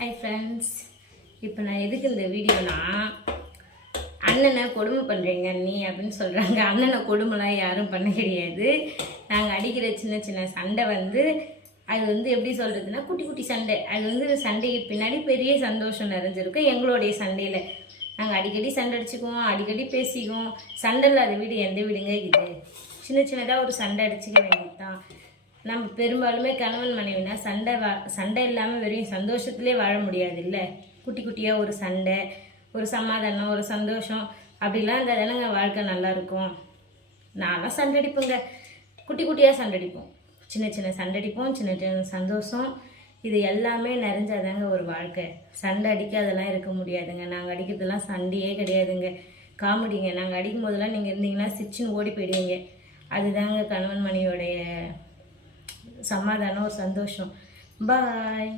Hi friends, இப்போ நான் எதுக்கு இந்த வீடியோனா, அண்ணனை கொடுமை பண்ணுறீங்க நீ அப்படின்னு சொல்கிறாங்க. அண்ணனை கொடுமைலாம் யாரும் பண்ண கிடையாது. நாங்கள் அடிக்கிற சின்ன சின்ன சண்டை அது எப்படி சொல்கிறதுனா, குட்டி குட்டி சண்டை. அது சண்டைக்கு பின்னாடி பெரிய சந்தோஷம் நிறைஞ்சிருக்கும். எங்களுடைய சண்டையில் நாங்கள் அடிக்கடி சண்டை அடிச்சுக்குவோம், அடிக்கடி பேசிக்குவோம். சண்டை இல்லாத வீடு எந்த வீடுங்க இது? சின்ன சின்னதாக ஒரு சண்டை அடிச்சுக்க வேண்டியது தான். நம்ம பெரும்பாலுமே கணவன் மனைவினா சண்டை இல்லாமல் வெறும் சந்தோஷத்துலேயே வாழ முடியாது இல்லை. குட்டி குட்டியாக ஒரு சண்டை, ஒரு சமாதானம், ஒரு சந்தோஷம் அப்படிலாம் இருந்தால் தானேங்க வாழ்க்கை நல்லாயிருக்கும். நான்லாம் சண்டை அடிப்பேங்க, குட்டி குட்டியாக சண்டை அடிப்போம், சின்ன சின்ன சண்டை அடிப்போம், சின்ன சின்ன சந்தோஷம், இது எல்லாமே நிறைஞ்சாதாங்க ஒரு வாழ்க்கை. சண்டை அடிக்காதெல்லாம் இருக்க முடியாதுங்க. நாங்கள் அடிக்கிறதுலாம் சண்டையே கிடையாதுங்க, காமெடிங்க. நாங்கள் அடிக்கும் போதெல்லாம் நீங்கள் இருந்தீங்கன்னா சிரிச்சுன்னு ஓடி போயிடுவீங்க. அதுதாங்க கணவன் மனைவியோடைய சமாதானம், ஒரு சந்தோஷம். பாய்.